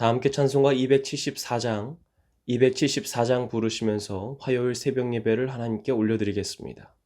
다 함께 찬송가 274장 부르시면서 화요일 새벽 예배를 하나님께 올려드리겠습니다.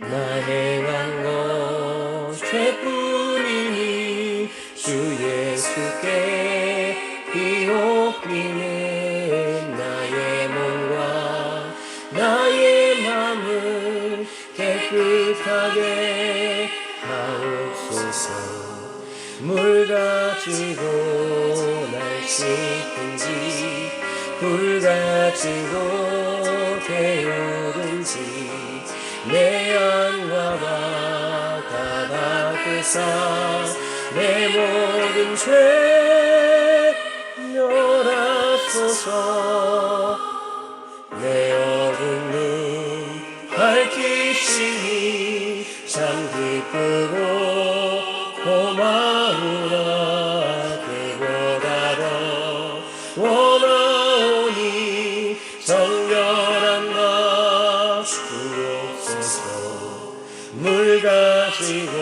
나 행한 것 죄뿐이니 주 예수께 비옵기는 나의 몸과 나의 맘을 깨끗하게 하옵소서. 물 가지고 날 씻든지 불 가지고 데우든지 내 안과 바다 닦으사 내 모든 죄 멸하소서. 내 어둠은 밝히시니 참 기쁘고 고마우나 그보다 더 원하오니 정결한 것 주옵소서. 물 가지고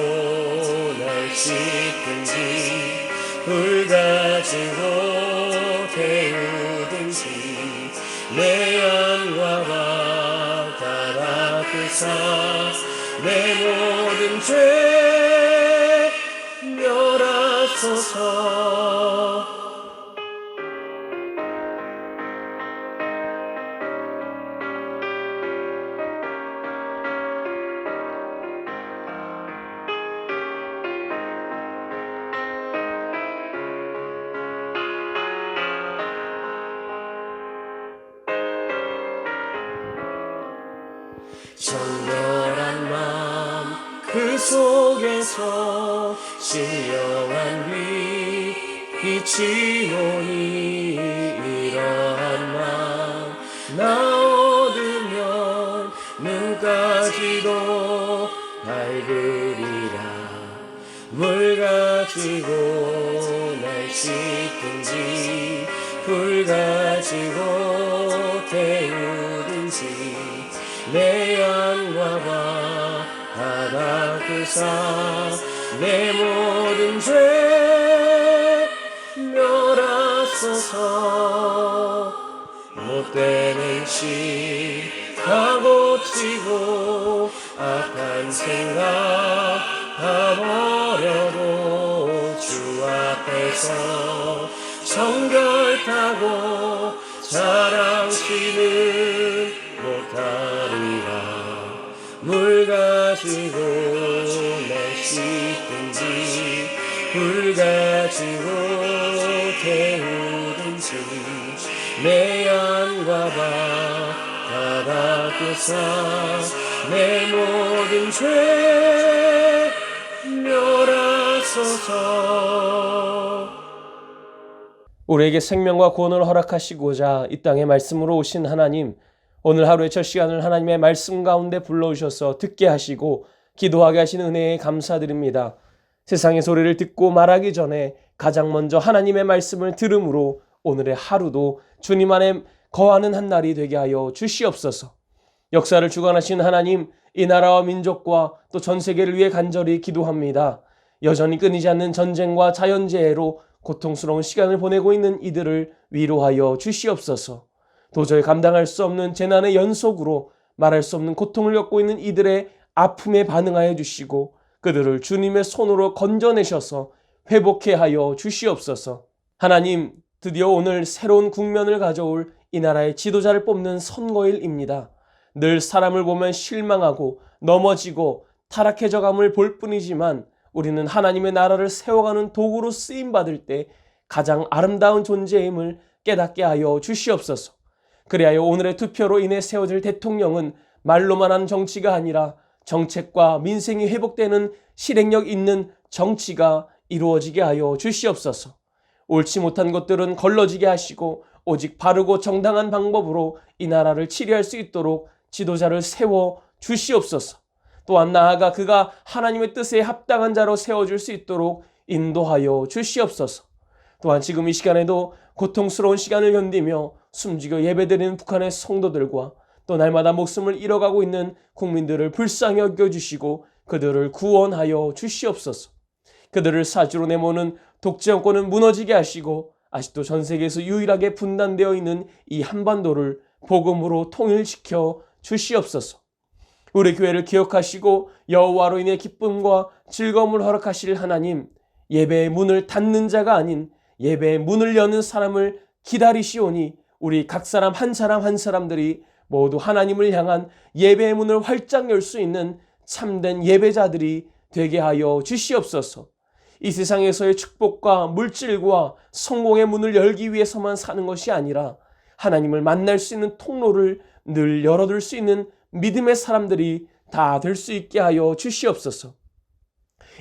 날 씻든지 불 가지고 데우든지 내 안과 바다 닦으사 내 모든 죄 멸하소서. 정결한 맘 그 속에서 신령한 빛이 오니 이러한 맘 나 얻으면 눈까지도 밝으리라. 물 가지고 날 씻든지 불 가지고 데우든지 내 안과 바다 닦으사 내 모든 죄 멸하소서. 못되는 시 다 고치고 악한 생각 다 버려도 주 앞에서 정결타고 자랑치는 못하리라. 물 가지고 날 씻든지 불 가지고 데우든지 내 안과 바다 닦으사 내 모든 죄 멸하소서. 우리에게 생명과 구원을 허락하시고자 이 땅에 말씀으로 오신 하나님, 오늘 하루의 첫 시간을 하나님의 말씀 가운데 불러오셔서 듣게 하시고 기도하게 하신 은혜에 감사드립니다. 세상의 소리를 듣고 말하기 전에 가장 먼저 하나님의 말씀을 들음으로 오늘의 하루도 주님 안에 거하는 한 날이 되게 하여 주시옵소서. 역사를 주관하신 하나님, 이 나라와 민족과 또 전 세계를 위해 간절히 기도합니다. 여전히 끊이지 않는 전쟁과 자연재해로 고통스러운 시간을 보내고 있는 이들을 위로하여 주시옵소서. 도저히 감당할 수 없는 재난의 연속으로 말할 수 없는 고통을 겪고 있는 이들의 아픔에 반응하여 주시고 그들을 주님의 손으로 건져내셔서 회복해 하여 주시옵소서. 하나님, 드디어 오늘 새로운 국면을 가져올 이 나라의 지도자를 뽑는 선거일입니다. 늘 사람을 보면 실망하고 넘어지고 타락해져감을 볼 뿐이지만 우리는 하나님의 나라를 세워가는 도구로 쓰임받을 때 가장 아름다운 존재임을 깨닫게 하여 주시옵소서. 그리하여 오늘의 투표로 인해 세워질 대통령은 말로만 하는 정치가 아니라 정책과 민생이 회복되는 실행력 있는 정치가 이루어지게 하여 주시옵소서. 옳지 못한 것들은 걸러지게 하시고 오직 바르고 정당한 방법으로 이 나라를 치리할 수 있도록 지도자를 세워 주시옵소서. 또한 나아가 그가 하나님의 뜻에 합당한 자로 세워줄 수 있도록 인도하여 주시옵소서. 또한 지금 이 시간에도 고통스러운 시간을 견디며 숨지겨 예배드리는 북한의 성도들과 또 날마다 목숨을 잃어가고 있는 국민들을 불쌍히 여겨주시고 그들을 구원하여 주시옵소서. 그들을 사지로 내모는 독재 정권은 무너지게 하시고 아직도 전 세계에서 유일하게 분단되어 있는 이 한반도를 복음으로 통일시켜 주시옵소서. 우리 교회를 기억하시고 여호와로 인해 기쁨과 즐거움을 허락하실 하나님, 예배의 문을 닫는 자가 아닌 예배의 문을 여는 사람을 기다리시오니 우리 각 사람 한 사람들이 모두 하나님을 향한 예배의 문을 활짝 열 수 있는 참된 예배자들이 되게 하여 주시옵소서. 이 세상에서의 축복과 물질과 성공의 문을 열기 위해서만 사는 것이 아니라 하나님을 만날 수 있는 통로를 늘 열어둘 수 있는 믿음의 사람들이 다 될 수 있게 하여 주시옵소서.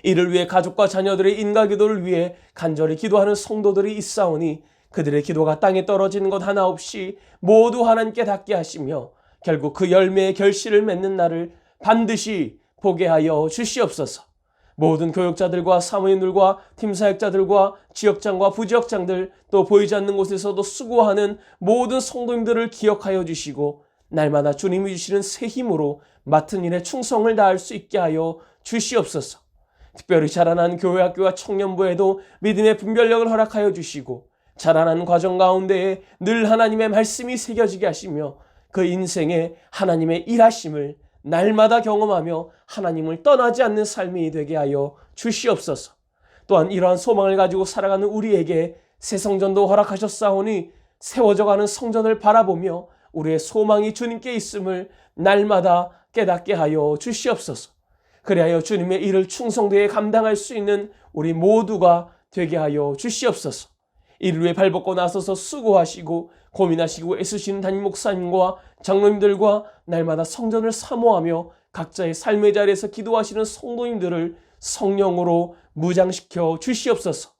이를 위해 가족과 자녀들의 인가 기도를 위해 간절히 기도하는 성도들이 있사오니 그들의 기도가 땅에 떨어지는 것 하나 없이 모두 하나님께 닿게 하시며 결국 그 열매의 결실을 맺는 날을 반드시 보게 하여 주시옵소서. 모든 교육자들과 사모님들과 팀사역자들과 지역장과 부지역장들 또 보이지 않는 곳에서도 수고하는 모든 성도님들을 기억하여 주시고 날마다 주님이 주시는 새 힘으로 맡은 일에 충성을 다할 수 있게 하여 주시옵소서. 특별히 자라나는 교회 학교와 청년부에도 믿음의 분별력을 허락하여 주시고 자라나는 과정 가운데에 늘 하나님의 말씀이 새겨지게 하시며 그 인생에 하나님의 일하심을 날마다 경험하며 하나님을 떠나지 않는 삶이 되게 하여 주시옵소서. 또한 이러한 소망을 가지고 살아가는 우리에게 새 성전도 허락하셨사오니 세워져가는 성전을 바라보며 우리의 소망이 주님께 있음을 날마다 깨닫게 하여 주시옵소서. 그리하여 주님의 일을 충성되게 감당할 수 있는 우리 모두가 되게 하여 주시옵소서. 이를 위해 발벗고 나서서 수고하시고 고민하시고 애쓰시는 담임 목사님과 장로님들과 날마다 성전을 사모하며 각자의 삶의 자리에서 기도하시는 성도님들을 성령으로 무장시켜 주시옵소서.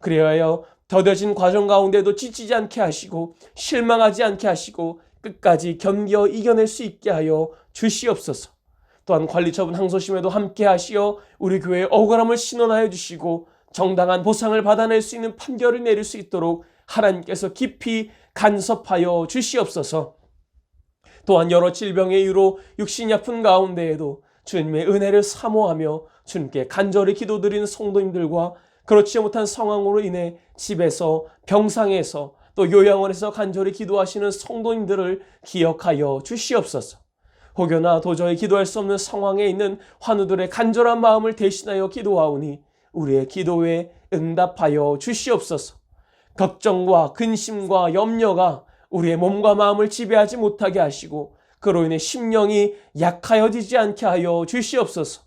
그리하여 더뎌진 과정 가운데도 지치지 않게 하시고 실망하지 않게 하시고 끝까지 견뎌 이겨낼 수 있게 하여 주시옵소서. 또한 관리처분 항소심에도 함께 하시어 우리 교회의 억울함을 신원하여 주시고 정당한 보상을 받아낼 수 있는 판결을 내릴 수 있도록 하나님께서 깊이 간섭하여 주시옵소서. 또한 여러 질병의 이유로 육신이 아픈 가운데에도 주님의 은혜를 사모하며 주님께 간절히 기도드리는 성도님들과 그렇지 못한 상황으로 인해 집에서 병상에서 또 요양원에서 간절히 기도하시는 성도님들을 기억하여 주시옵소서. 혹여나 도저히 기도할 수 없는 상황에 있는 환우들의 간절한 마음을 대신하여 기도하오니 우리의 기도에 응답하여 주시옵소서. 걱정과 근심과 염려가 우리의 몸과 마음을 지배하지 못하게 하시고 그로 인해 심령이 약하여지지 않게 하여 주시옵소서.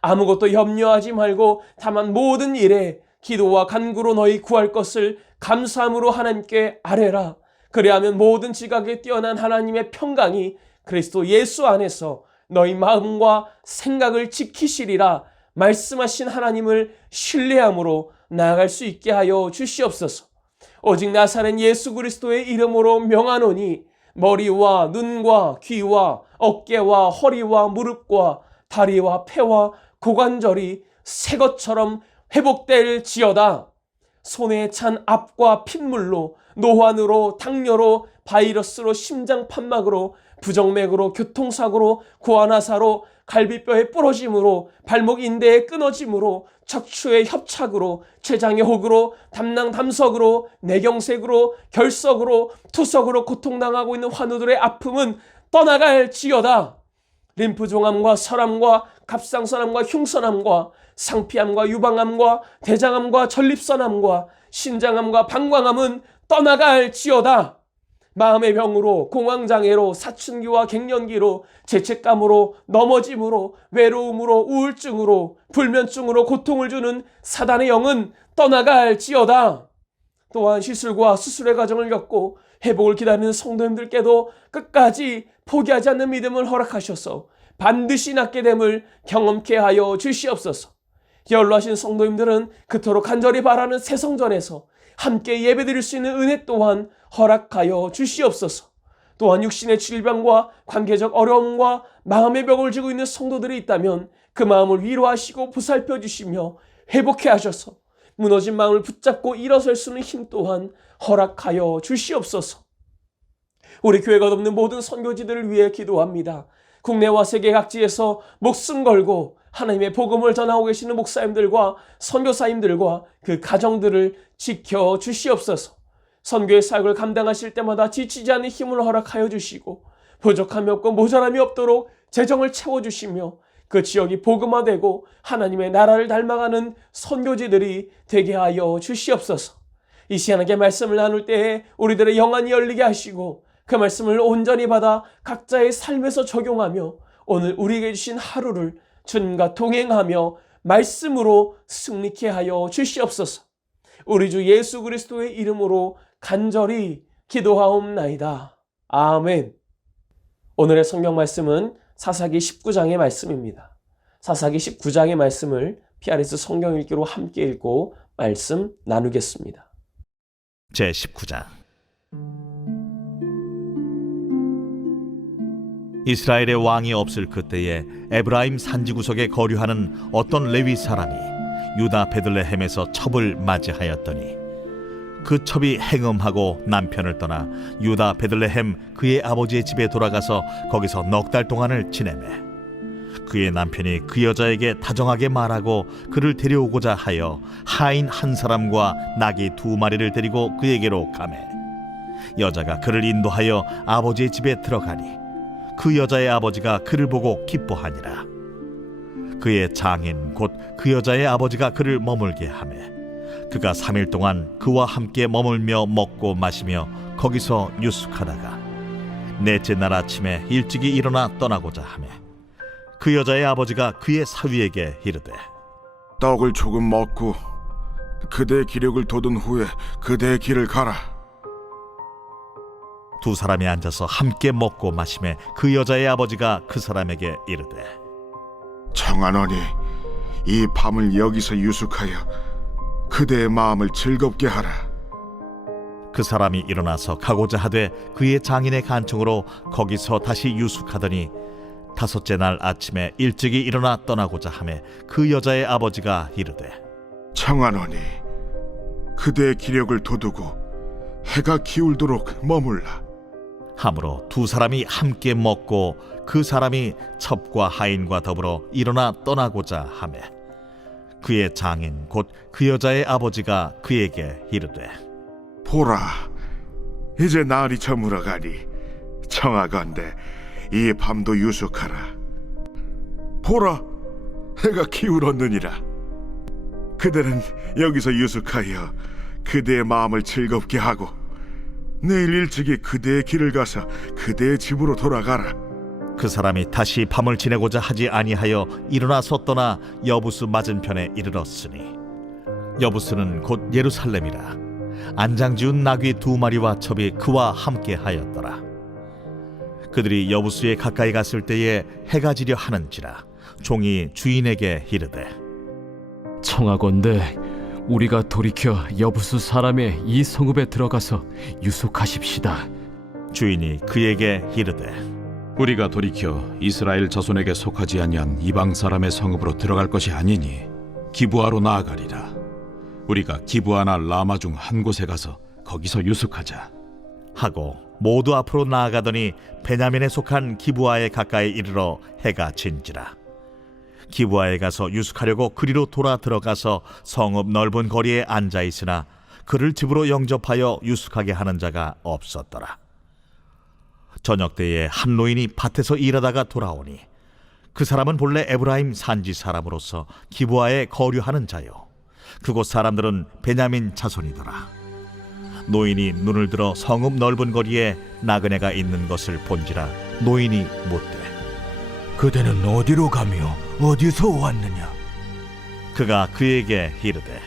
아무것도 염려하지 말고 다만 모든 일에 기도와 간구로 너희 구할 것을 감사함으로 하나님께 아뢰라. 그리하면 모든 지각에 뛰어난 하나님의 평강이 그리스도 예수 안에서 너희 마음과 생각을 지키시리라 말씀하신 하나님을 신뢰함으로 나아갈 수 있게 하여 주시옵소서. 오직 나사렛 예수 그리스도의 이름으로 명하노니 머리와 눈과 귀와 어깨와 허리와 무릎과 다리와 폐와 고관절이 새 것처럼 회복될지어다. 손에 찬 압과 핏물로 노환으로 당뇨로 바이러스로 심장판막으로 부정맥으로 교통사고로 고환화사로 갈비뼈의 부러짐으로 발목 인대의 끊어짐으로 척추의 협착으로 췌장의 혹으로 담낭 담석으로 뇌경색으로 결석으로 투석으로 고통당하고 있는 환우들의 아픔은 떠나갈지어다. 림프종암과 설암과 갑상선암과 흉선암과 상피암과 유방암과 대장암과 전립선암과 신장암과 방광암은 떠나갈지어다. 마음의 병으로 공황장애로 사춘기와 갱년기로 죄책감으로 넘어짐으로 외로움으로 우울증으로 불면증으로 고통을 주는 사단의 영은 떠나갈지어다. 또한 시술과 수술의 과정을 겪고 회복을 기다리는 성도님들께도 끝까지 포기하지 않는 믿음을 허락하셔서 반드시 낫게 됨을 경험케 하여 주시옵소서. 연로하신 성도님들은 그토록 간절히 바라는 새 성전에서 함께 예배드릴 수 있는 은혜 또한 허락하여 주시옵소서. 또한 육신의 질병과 관계적 어려움과 마음의 벽을 지고 있는 성도들이 있다면 그 마음을 위로하시고 보살펴 주시며 회복해 하셔서 무너진 마음을 붙잡고 일어설 수 있는 힘 또한 허락하여 주시옵소서. 우리 교회가 돕는 모든 선교지들을 위해 기도합니다. 국내와 세계 각지에서 목숨 걸고 하나님의 복음을 전하고 계시는 목사님들과 선교사님들과 그 가정들을 지켜 주시옵소서. 선교의 사역을 감당하실 때마다 지치지 않는 힘을 허락하여 주시고 부족함이 없고 모자람이 없도록 재정을 채워주시며 그 지역이 복음화되고 하나님의 나라를 닮아가는 선교지들이 되게 하여 주시옵소서. 이 시간에 말씀을 나눌 때에 우리들의 영안이 열리게 하시고 그 말씀을 온전히 받아 각자의 삶에서 적용하며 오늘 우리에게 주신 하루를 주님과 동행하며 말씀으로 승리케 하여 주시옵소서. 우리 주 예수 그리스도의 이름으로 간절히 기도하옵나이다. 아멘. 오늘의 성경 말씀은 사사기 19장의 말씀입니다. 사사기 19장의 말씀을 PRS 성경 읽기로 함께 읽고 말씀 나누겠습니다. 제19장. 이스라엘의 왕이 없을 그때에 에브라임 산지 구석에 거류하는 어떤 레위 사람이 유다 베들레헴에서 첩을 맞이하였더니 그 첩이 행음하고 남편을 떠나 유다 베들레헴 그의 아버지의 집에 돌아가서 거기서 넉 달 동안을 지내매 그의 남편이 그 여자에게 다정하게 말하고 그를 데려오고자 하여 하인 한 사람과 나귀 2마리를 데리고 그에게로 가매 여자가 그를 인도하여 아버지의 집에 들어가니 그 여자의 아버지가 그를 보고 기뻐하니라. 그의 장인 곧 그 여자의 아버지가 그를 머물게 하매 그가 3일 동안 그와 함께 머물며 먹고 마시며 거기서 유숙하다가 넷째 날 아침에 일찍이 일어나 떠나고자 하매 그 여자의 아버지가 그의 사위에게 이르되 떡을 조금 먹고 그대의 기력을 돋운 후에 그대의 길을 가라. 두 사람이 앉아서 함께 먹고 마시매 그 여자의 아버지가 그 사람에게 이르되 청하노니 이 밤을 여기서 유숙하여 그대의 마음을 즐겁게 하라. 그 사람이 일어나서 가고자 하되 그의 장인의 간청으로 거기서 다시 유숙하더니 5째 날 아침에 일찍이 일어나 떠나고자 하매 그 여자의 아버지가 이르되 청하노니 그대의 기력을 돋우고 해가 기울도록 머물라. 하므로 두 사람이 함께 먹고 그 사람이 첩과 하인과 더불어 일어나 떠나고자 하매 그의 장인 곧 그 여자의 아버지가 그에게 이르되 보라, 이제 날이 저물어가니 청하건대 이 밤도 유숙하라. 보라, 해가 기울었느니라. 그대는 여기서 유숙하여 그대의 마음을 즐겁게 하고 내일 일찍이 그대의 길을 가서 그대의 집으로 돌아가라. 그 사람이 다시 밤을 지내고자 하지 아니하여 일어나서 떠나 여부스 맞은편에 이르렀으니 여부스는 곧 예루살렘이라. 안장지운 나귀 2마리와 첩이 그와 함께 하였더라. 그들이 여부스에 가까이 갔을 때에 해가 지려 하는지라 종이 주인에게 이르되 청하건대 우리가 돌이켜 여부수 사람의 이 성읍에 들어가서 유숙하십시다. 주인이 그에게 이르되 우리가 돌이켜 이스라엘 자손에게 속하지 아니한 이방 사람의 성읍으로 들어갈 것이 아니니 기브아로 나아가리라. 우리가 기브아나 라마 중 한 곳에 가서 거기서 유숙하자 하고 모두 앞으로 나아가더니 베냐민에 속한 기브아에 가까이 이르러 해가 진지라. 기브아에 가서 유숙하려고 그리로 돌아 들어가서 성읍 넓은 거리에 앉아 있으나 그를 집으로 영접하여 유숙하게 하는 자가 없었더라. 저녁 때에 한 노인이 밭에서 일하다가 돌아오니 그 사람은 본래 에브라임 산지 사람으로서 기브아에 거류하는 자요 그곳 사람들은 베냐민 자손이더라. 노인이 눈을 들어 성읍 넓은 거리에 나그네가 있는 것을 본지라 노인이 묻되 그대는 어디로 가며 어디서 왔느냐? 그가 그에게 이르되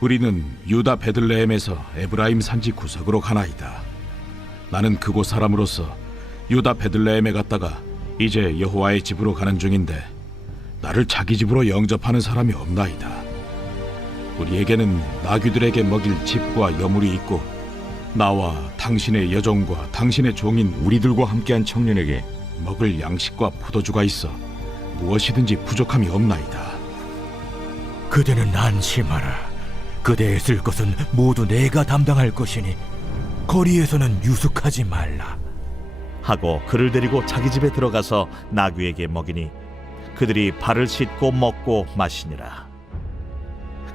우리는 유다 베들레헴에서 에브라임 산지 구석으로 가나이다. 나는 그곳 사람으로서 유다 베들레헴에 갔다가 이제 여호와의 집으로 가는 중인데 나를 자기 집으로 영접하는 사람이 없나이다. 우리에게는 나귀들에게 먹일 집과 여물이 있고 나와 당신의 여종과 당신의 종인 우리들과 함께한 청년에게 먹을 양식과 포도주가 있어 무엇이든지 부족함이 없나이다. 그대는 안심하라. 그대의 쓸 것은 모두 내가 담당할 것이니 거리에서는 유숙하지 말라. 하고 그를 데리고 자기 집에 들어가서 나귀에게 먹이니 그들이 발을 씻고 먹고 마시니라.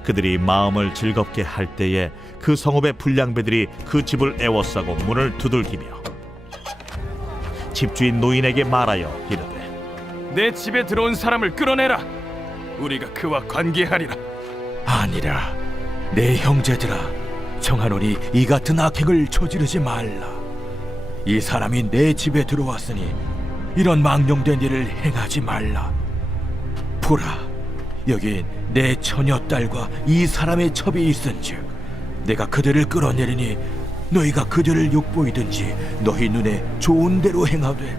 그들이 마음을 즐겁게 할 때에 그 성읍의 불량배들이 그 집을 애워싸고 문을 두들기며 집주인 노인에게 말하여 이르되 내 집에 들어온 사람을 끌어내라. 우리가 그와 관계하리라. 아니라 내 형제들아, 청하노니 이 같은 악행을 저지르지 말라. 이 사람이 내 집에 들어왔으니 이런 망령된 일을 행하지 말라. 보라, 여기 내 처녀딸과 이 사람의 첩이 있은즉 내가 그들을 끌어내리니 너희가 그들을 욕보이든지 너희 눈에 좋은 대로 행하되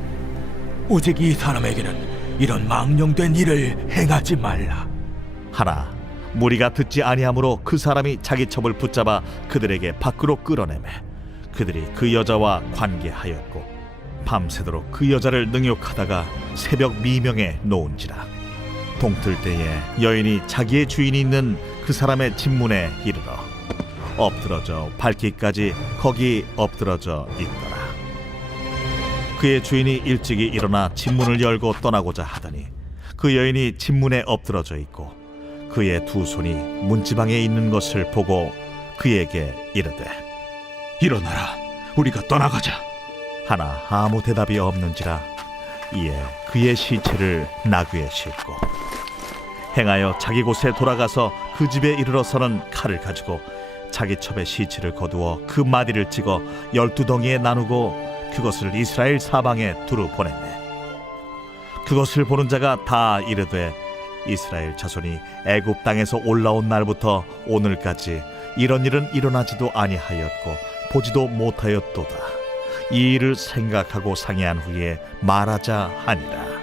오직 이 사람에게는 이런 망령된 일을 행하지 말라. 하나 무리가 듣지 아니하므로 그 사람이 자기 첩을 붙잡아 그들에게 밖으로 끌어내매 그들이 그 여자와 관계하였고 밤새도록 그 여자를 능욕하다가 새벽 미명에 놓은지라. 동틀 때에 여인이 자기의 주인이 있는 그 사람의 집문에 이르러 엎드러져 밟기까지 거기 엎드러져 있더라. 그의 주인이 일찍이 일어나 집문을 열고 떠나고자 하더니 그 여인이 집문에 엎드러져 있고 그의 두 손이 문지방에 있는 것을 보고 그에게 이르되 일어나라, 우리가 떠나가자. 하나 아무 대답이 없는지라. 이에 그의 시체를 나귀에 싣고 행하여 자기 곳에 돌아가서 그 집에 이르러서는 칼을 가지고 자기 첩의 시체를 거두어 그 마디를 찍어 12덩이에 나누고 그것을 이스라엘 사방에 두루 보냈네. 그것을 보는 자가 다 이르되 이스라엘 자손이 애굽 땅에서 올라온 날부터 오늘까지 이런 일은 일어나지도 아니하였고 보지도 못하였도다. 이 일을 생각하고 상의한 후에 말하자 하니라.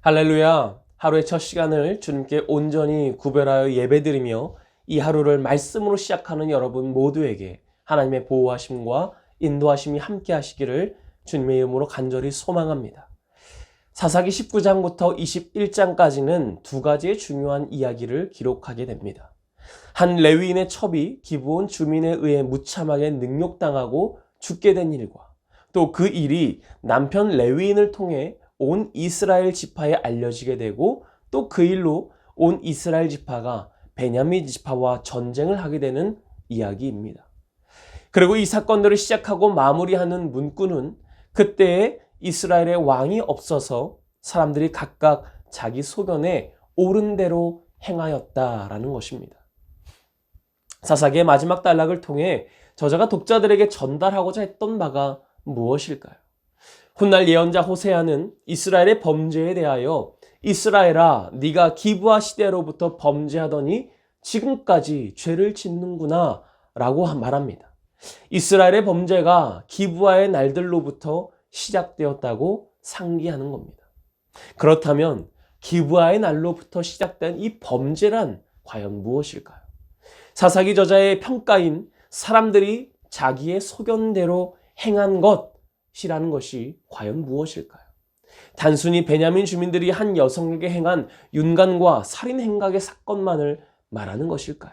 할렐루야. 하루의 첫 시간을 주님께 온전히 구별하여 예배드리며 이 하루를 말씀으로 시작하는 여러분 모두에게 하나님의 보호하심과 인도하심이 함께 하시기를 주님의 이름으로 간절히 소망합니다. 사사기 19장부터 21장까지는 두 가지의 중요한 이야기를 기록하게 됩니다. 한 레위인의 첩이 기브온 주민에 의해 무참하게 능욕당하고 죽게 된 일과 또 그 일이 남편 레위인을 통해 온 이스라엘 지파에 알려지게 되고 또 그 일로 온 이스라엘 지파가 베냐민 지파와 전쟁을 하게 되는 이야기입니다. 그리고 이 사건들을 시작하고 마무리하는 문구는 그때에 이스라엘의 왕이 없어서 사람들이 각각 자기 소견에 옳은 대로 행하였다라는 것입니다. 사사기의 마지막 단락을 통해 저자가 독자들에게 전달하고자 했던 바가 무엇일까요? 훗날 예언자 호세아는 이스라엘의 범죄에 대하여 이스라엘아, 네가 기브아 시대로부터 범죄하더니 지금까지 죄를 짓는구나 라고 말합니다. 이스라엘의 범죄가 기브아의 날들로부터 시작되었다고 상기하는 겁니다. 그렇다면 기브아의 날로부터 시작된 이 범죄란 과연 무엇일까요? 사사기 저자의 평가인 사람들이 자기의 소견대로 행한 것이라는 것이 과연 무엇일까요? 단순히 베냐민 주민들이 한 여성에게 행한 윤간과 살인 행각의 사건만을 말하는 것일까요?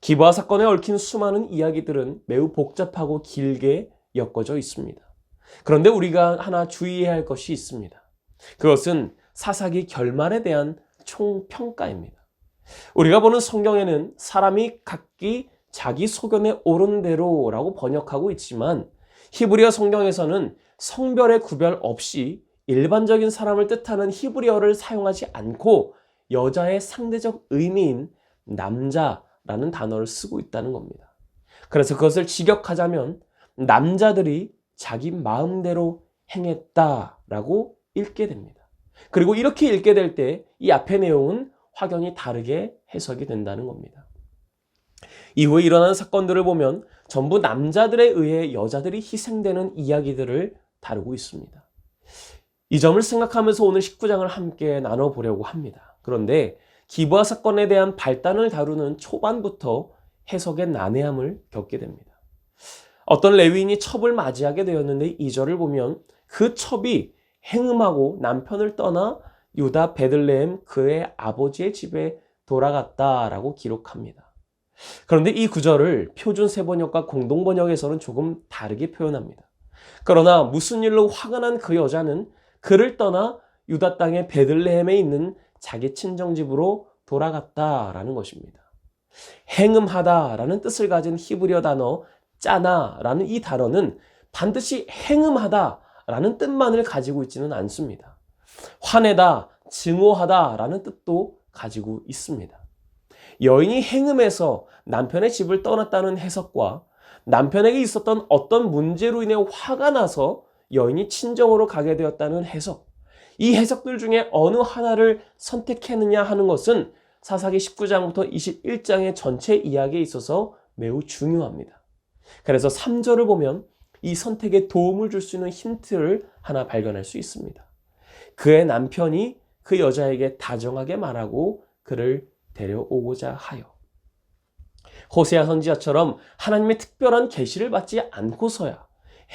기브아 사건에 얽힌 수많은 이야기들은 매우 복잡하고 길게 엮어져 있습니다. 그런데 우리가 하나 주의해야 할 것이 있습니다. 그것은 사사기 결말에 대한 총평가입니다. 우리가 보는 성경에는 사람이 각기 자기 소견에 옳은 대로라고 번역하고 있지만 히브리어 성경에서는 성별의 구별 없이 일반적인 사람을 뜻하는 히브리어를 사용하지 않고 여자의 상대적 의미인 남자라는 단어를 쓰고 있다는 겁니다. 그래서 그것을 직역하자면 남자들이 자기 마음대로 행했다라고 읽게 됩니다. 그리고 이렇게 읽게 될 때 이 앞의 내용은 확연히 다르게 해석이 된다는 겁니다. 이후에 일어난 사건들을 보면 전부 남자들에 의해 여자들이 희생되는 이야기들을 다루고 있습니다. 이 점을 생각하면서 오늘 19장을 함께 나눠보려고 합니다. 그런데 기브아 사건에 대한 발단을 다루는 초반부터 해석의 난해함을 겪게 됩니다. 어떤 레위인이 첩을 맞이하게 되었는데 2절을 보면 그 첩이 행음하고 남편을 떠나 유다 베들레헴 그의 아버지의 집에 돌아갔다라고 기록합니다. 그런데 이 구절을 표준 세번역과 공동번역에서는 조금 다르게 표현합니다. 그러나 무슨 일로 화가 난 그 여자는 그를 떠나 유다 땅의 베들레헴에 있는 자기 친정집으로 돌아갔다라는 것입니다. 행음하다라는 뜻을 가진 히브리어 단어 짜나라는 이 단어는 반드시 행음하다라는 뜻만을 가지고 있지는 않습니다. 화내다, 증오하다라는 뜻도 가지고 있습니다. 여인이 행음해서 남편의 집을 떠났다는 해석과 남편에게 있었던 어떤 문제로 인해 화가 나서 여인이 친정으로 가게 되었다는 해석, 이 해석들 중에 어느 하나를 선택했느냐 하는 것은 사사기 19장부터 21장의 전체 이야기에 있어서 매우 중요합니다. 그래서 3절을 보면 이 선택에 도움을 줄 수 있는 힌트를 하나 발견할 수 있습니다. 그의 남편이 그 여자에게 다정하게 말하고 그를 데려오고자 하여. 호세아 선지자처럼 하나님의 특별한 계시를 받지 않고서야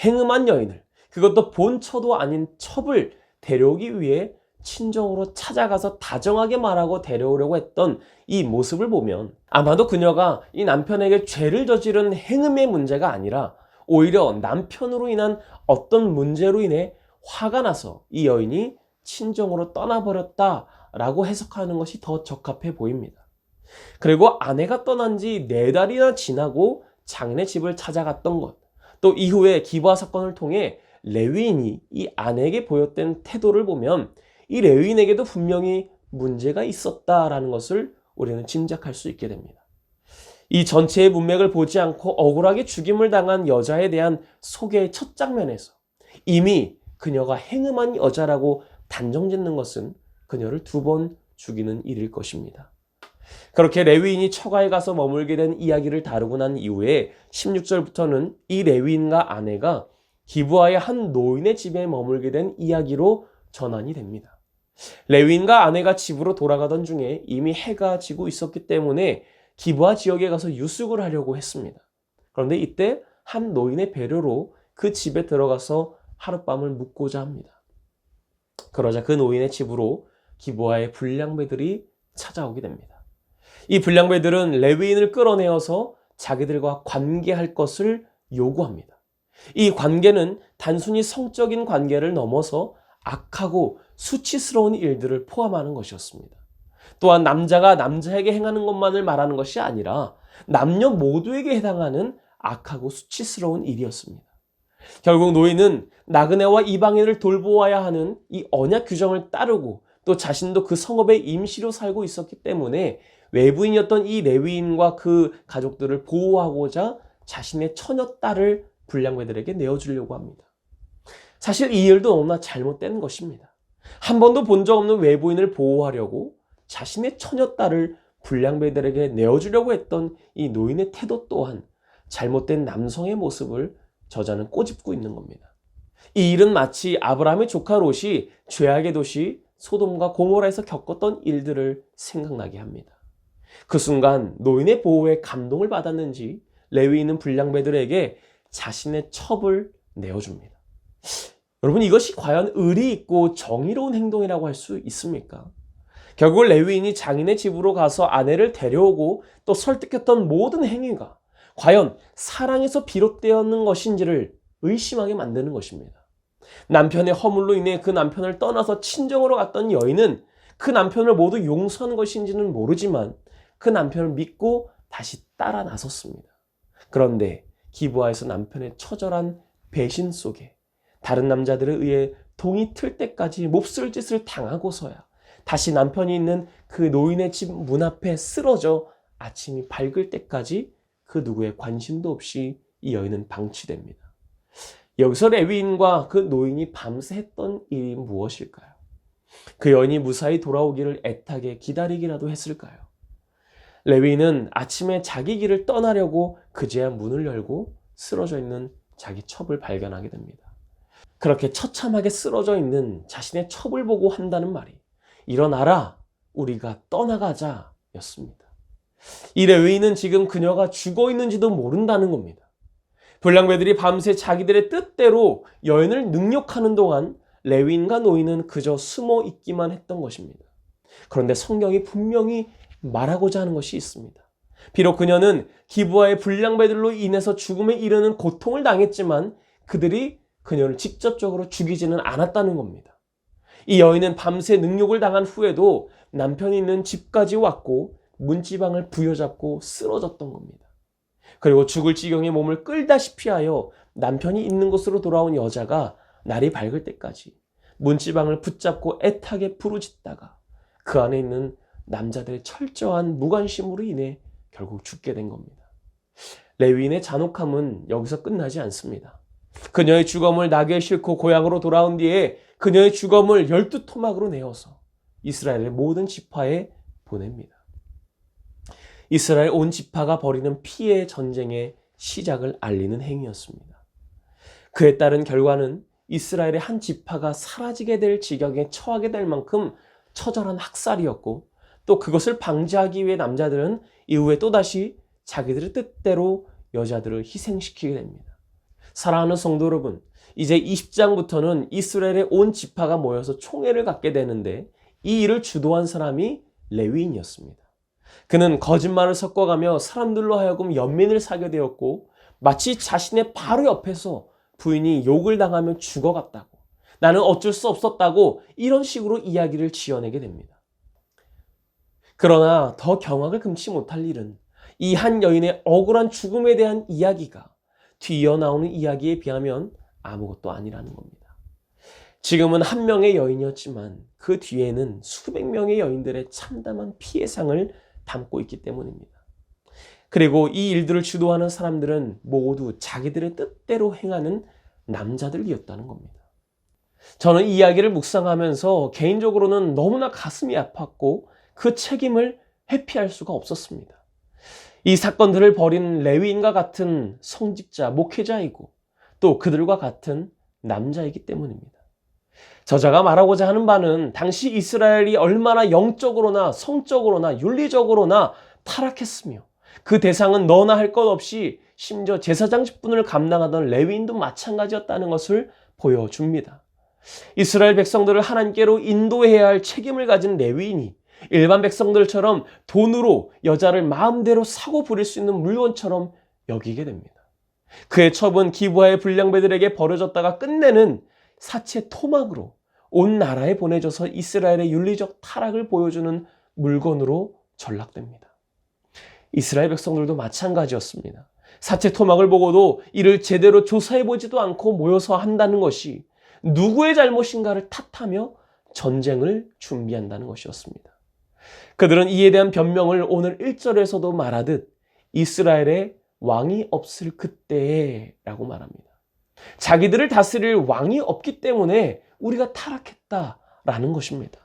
행음한 여인을, 그것도 본처도 아닌 첩을 데려오기 위해 친정으로 찾아가서 다정하게 말하고 데려오려고 했던 이 모습을 보면 아마도 그녀가 이 남편에게 죄를 저지른 행음의 문제가 아니라 오히려 남편으로 인한 어떤 문제로 인해 화가 나서 이 여인이 친정으로 떠나버렸다라고 해석하는 것이 더 적합해 보입니다. 그리고 아내가 떠난 지 4달이나 지나고 장인의 집을 찾아갔던 것, 또 이후에 기브아 사건을 통해 레위인이 이 아내에게 보였던 태도를 보면 이 레위인에게도 분명히 문제가 있었다라는 것을 우리는 짐작할 수 있게 됩니다. 이 전체의 문맥을 보지 않고 억울하게 죽임을 당한 여자에 대한 소개의 첫 장면에서 이미 그녀가 행음한 여자라고 단정짓는 것은 그녀를 2번 죽이는 일일 것입니다. 그렇게 레위인이 처가에 가서 머물게 된 이야기를 다루고 난 이후에 16절부터는 이 레위인과 아내가 기브아의 한 노인의 집에 머물게 된 이야기로 전환이 됩니다. 레위인과 아내가 집으로 돌아가던 중에 이미 해가 지고 있었기 때문에 기브아 지역에 가서 유숙을 하려고 했습니다. 그런데 이때 한 노인의 배려로 그 집에 들어가서 하룻밤을 묵고자 합니다. 그러자 그 노인의 집으로 기브아의 불량배들이 찾아오게 됩니다. 이 불량배들은 레위인을 끌어내어서 자기들과 관계할 것을 요구합니다. 이 관계는 단순히 성적인 관계를 넘어서 악하고 수치스러운 일들을 포함하는 것이었습니다. 또한 남자가 남자에게 행하는 것만을 말하는 것이 아니라 남녀 모두에게 해당하는 악하고 수치스러운 일이었습니다. 결국 노인은 나그네와 이방인을 돌보아야 하는 이 언약 규정을 따르고 또 자신도 그 성읍에 임시로 살고 있었기 때문에 외부인이었던 이 레위인과 그 가족들을 보호하고자 자신의 처녀 딸을 불량배들에게 내어주려고 합니다. 사실 이 일도 너무나 잘못된 것입니다. 한 번도 본 적 없는 외부인을 보호하려고 자신의 처녀 딸을 불량배들에게 내어주려고 했던 이 노인의 태도 또한 잘못된 남성의 모습을 저자는 꼬집고 있는 겁니다. 이 일은 마치 아브라함의 조카 롯이 죄악의 도시 소돔과 고모라에서 겪었던 일들을 생각나게 합니다. 그 순간 노인의 보호에 감동을 받았는지 레위인은 불량배들에게 자신의 첩을 내어줍니다. 여러분, 이것이 과연 의리 있고 정의로운 행동이라고 할 수 있습니까? 결국 레위인이 장인의 집으로 가서 아내를 데려오고 또 설득했던 모든 행위가 과연 사랑에서 비롯되었는 것인지를 의심하게 만드는 것입니다. 남편의 허물로 인해 그 남편을 떠나서 친정으로 갔던 여인은 그 남편을 모두 용서한 것인지는 모르지만 그 남편을 믿고 다시 따라 나섰습니다. 그런데 기브아에서 남편의 처절한 배신 속에 다른 남자들에 의해 동이 틀 때까지 몹쓸 짓을 당하고서야 다시 남편이 있는 그 노인의 집 문 앞에 쓰러져 아침이 밝을 때까지 그 누구의 관심도 없이 이 여인은 방치됩니다. 여기서 레위인과 그 노인이 밤새 했던 일이 무엇일까요? 그 여인이 무사히 돌아오기를 애타게 기다리기라도 했을까요? 레위인은 아침에 자기 길을 떠나려고 그제야 문을 열고 쓰러져 있는 자기 첩을 발견하게 됩니다. 그렇게 처참하게 쓰러져 있는 자신의 첩을 보고 한다는 말이 일어나라, 우리가 떠나가자 였습니다. 이 레위인은 지금 그녀가 죽어 있는지도 모른다는 겁니다. 불량배들이 밤새 자기들의 뜻대로 여인을 능욕하는 동안 레위인과 노인은 그저 숨어 있기만 했던 것입니다. 그런데 성경이 분명히 말하고자 하는 것이 있습니다. 비록 그녀는 기브아의 불량배들로 인해서 죽음에 이르는 고통을 당했지만 그들이 그녀를 직접적으로 죽이지는 않았다는 겁니다. 이 여인은 밤새 능욕을 당한 후에도 남편이 있는 집까지 왔고 문지방을 부여잡고 쓰러졌던 겁니다. 그리고 죽을 지경에 몸을 끌다시피 하여 남편이 있는 곳으로 돌아온 여자가 날이 밝을 때까지 문지방을 붙잡고 애타게 부르짖다가 그 안에 있는 남자들의 철저한 무관심으로 인해 결국 죽게 된 겁니다. 레위인의 잔혹함은 여기서 끝나지 않습니다. 그녀의 주검을 나귀에 싣고 고향으로 돌아온 뒤에 그녀의 주검을 12토막으로 내어서 이스라엘의 모든 지파에 보냅니다. 이스라엘 온 지파가 벌이는 피해 전쟁의 시작을 알리는 행위였습니다. 그에 따른 결과는 이스라엘의 한 지파가 사라지게 될 지경에 처하게 될 만큼 처절한 학살이었고, 또 그것을 방지하기 위해 남자들은 이후에 또다시 자기들의 뜻대로 여자들을 희생시키게 됩니다. 사랑하는 성도 여러분, 이제 20장부터는 이스라엘의 온 지파가 모여서 총회를 갖게 되는데 이 일을 주도한 사람이 레위인이었습니다. 그는 거짓말을 섞어가며 사람들로 하여금 연민을 사게 되었고, 마치 자신의 바로 옆에서 부인이 욕을 당하며 죽어갔다고, 나는 어쩔 수 없었다고 이런 식으로 이야기를 지어내게 됩니다. 그러나 더 경악을 금치 못할 일은 이 한 여인의 억울한 죽음에 대한 이야기가 뒤이어 나오는 이야기에 비하면 아무것도 아니라는 겁니다. 지금은 한 명의 여인이었지만 그 뒤에는 수백 명의 여인들의 참담한 피해상을 담고 있기 때문입니다. 그리고 이 일들을 주도하는 사람들은 모두 자기들의 뜻대로 행하는 남자들이었다는 겁니다. 저는 이 이야기를 묵상하면서 개인적으로는 너무나 가슴이 아팠고 그 책임을 회피할 수가 없었습니다. 이 사건들을 벌인 레위인과 같은 성직자, 목회자이고 또 그들과 같은 남자이기 때문입니다. 저자가 말하고자 하는 바는 당시 이스라엘이 얼마나 영적으로나 성적으로나 윤리적으로나 타락했으며 그 대상은 너나 할 것 없이 심지어 제사장 직분을 감당하던 레위인도 마찬가지였다는 것을 보여줍니다. 이스라엘 백성들을 하나님께로 인도해야 할 책임을 가진 레위인이 일반 백성들처럼 돈으로 여자를 마음대로 사고 부릴 수 있는 물건처럼 여기게 됩니다. 그의 첩은 기브아의 불량배들에게 버려졌다가 끝내는 사체 토막으로 온 나라에 보내져서 이스라엘의 윤리적 타락을 보여주는 물건으로 전락됩니다. 이스라엘 백성들도 마찬가지였습니다. 사체 토막을 보고도 이를 제대로 조사해보지도 않고 모여서 한다는 것이 누구의 잘못인가를 탓하며 전쟁을 준비한다는 것이었습니다. 그들은 이에 대한 변명을 오늘 1절에서도 말하듯 이스라엘에 왕이 없을 그때에 라고 말합니다. 자기들을 다스릴 왕이 없기 때문에 우리가 타락했다라는 것입니다.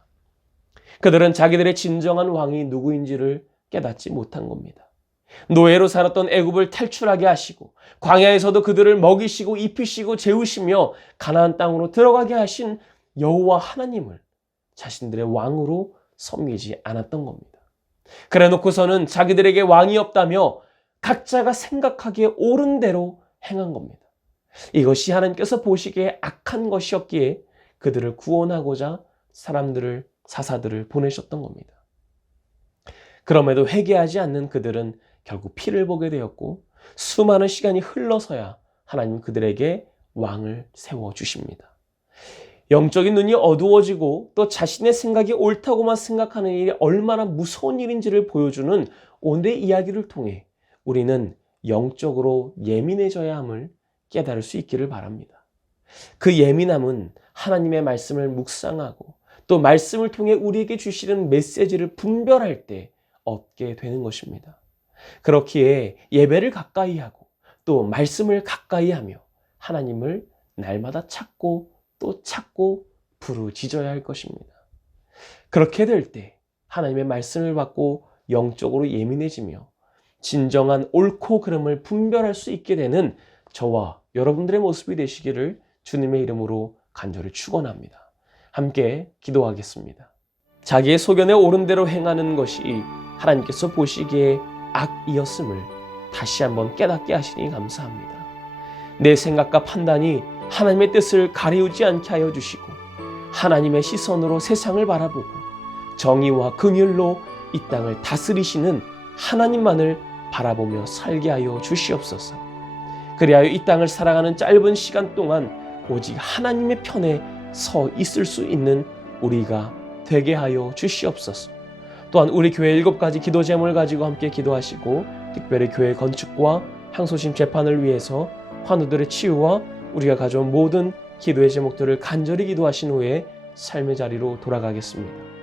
그들은 자기들의 진정한 왕이 누구인지를 깨닫지 못한 겁니다. 노예로 살았던 애굽을 탈출하게 하시고 광야에서도 그들을 먹이시고 입히시고 재우시며 가나안 땅으로 들어가게 하신 여호와 하나님을 자신들의 왕으로 섬기지 않았던 겁니다. 그래 놓고서는 자기들에게 왕이 없다며 각자가 생각하기에 옳은 대로 행한 겁니다. 이것이 하나님께서 보시기에 악한 것이었기에 그들을 구원하고자 사사들을 보내셨던 겁니다. 그럼에도 회개하지 않는 그들은 결국 피를 보게 되었고 수많은 시간이 흘러서야 하나님 그들에게 왕을 세워주십니다. 영적인 눈이 어두워지고 또 자신의 생각이 옳다고만 생각하는 일이 얼마나 무서운 일인지를 보여주는 오늘의 이야기를 통해 우리는 영적으로 예민해져야 함을 깨달을 수 있기를 바랍니다. 그 예민함은 하나님의 말씀을 묵상하고 또 말씀을 통해 우리에게 주시는 메시지를 분별할 때 얻게 되는 것입니다. 그렇기에 예배를 가까이 하고 또 말씀을 가까이 하며 하나님을 날마다 찾고 또 찾고 부르짖어야 할 것입니다. 그렇게 될 때 하나님의 말씀을 받고 영적으로 예민해지며 진정한 옳고 그름을 분별할 수 있게 되는 저와 여러분들의 모습이 되시기를 주님의 이름으로 간절히 축원합니다. 함께 기도하겠습니다. 자기의 소견에 옳은 대로 행하는 것이 하나님께서 보시기에 악이었음을 다시 한번 깨닫게 하시니 감사합니다. 내 생각과 판단이 하나님의 뜻을 가리우지 않게 하여 주시고 하나님의 시선으로 세상을 바라보고 정의와 긍휼로 이 땅을 다스리시는 하나님만을 바라보며 살게 하여 주시옵소서. 그리하여 이 땅을 살아가는 짧은 시간 동안 오직 하나님의 편에 서 있을 수 있는 우리가 되게 하여 주시옵소서. 또한 우리 교회 7가지 기도 제목을 가지고 함께 기도하시고 특별히 교회 건축과 항소심 재판을 위해서 환우들의 치유와 우리가 가져온 모든 기도의 제목들을 간절히 기도하신 후에 삶의 자리로 돌아가겠습니다.